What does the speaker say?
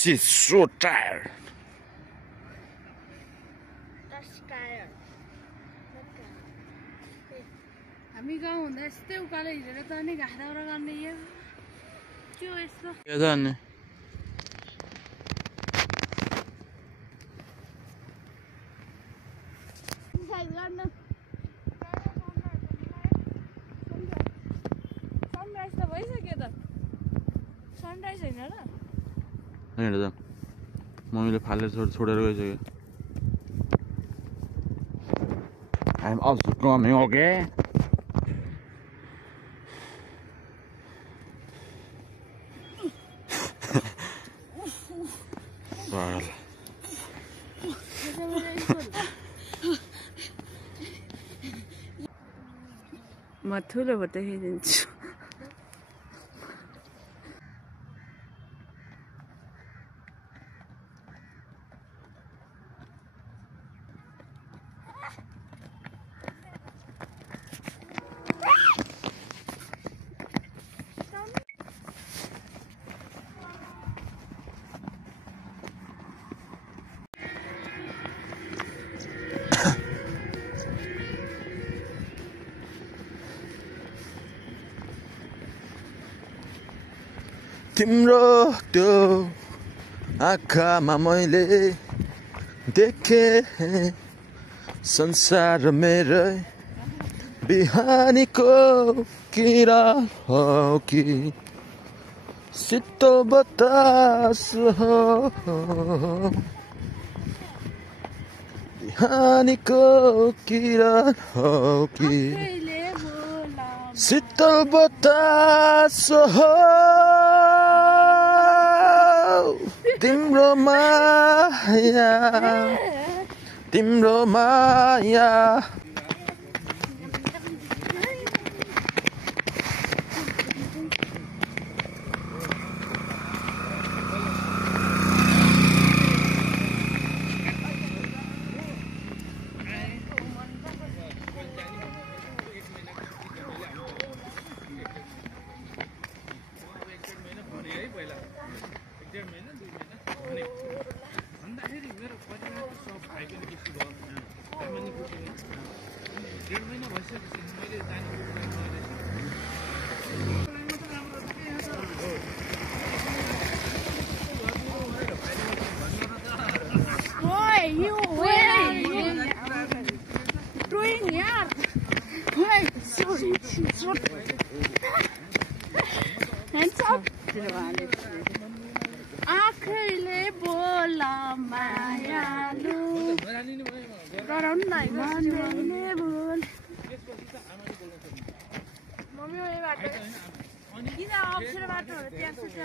She's so tired. हामी गाउँ हुँदा यस्तै उकालो हिँडेर त नि घाँस दाउरा गर्ने यो त्यो यस्तो अनि सनराइज त भइसक्यो त सनराइज होइन र होइन त मम्मीले फालेर छोडेर गइसक्यो I'm also coming, okay? Well. म ठुलो भएर देखाइदिन्छु तिम्रो त्यो आँखामा मैले देखे संसार मेरो बिहानीको किरा हो कि शीतल बतास हो बिहानीको किरा हो कि शीतल बतास हो तिम्रो माया Hands up. आँखैले बोला मायालु गराउनु न मनले बोल मम्मी यो बाटो किन अप्सरा बाटोहरु त्यहाँ सुत्छ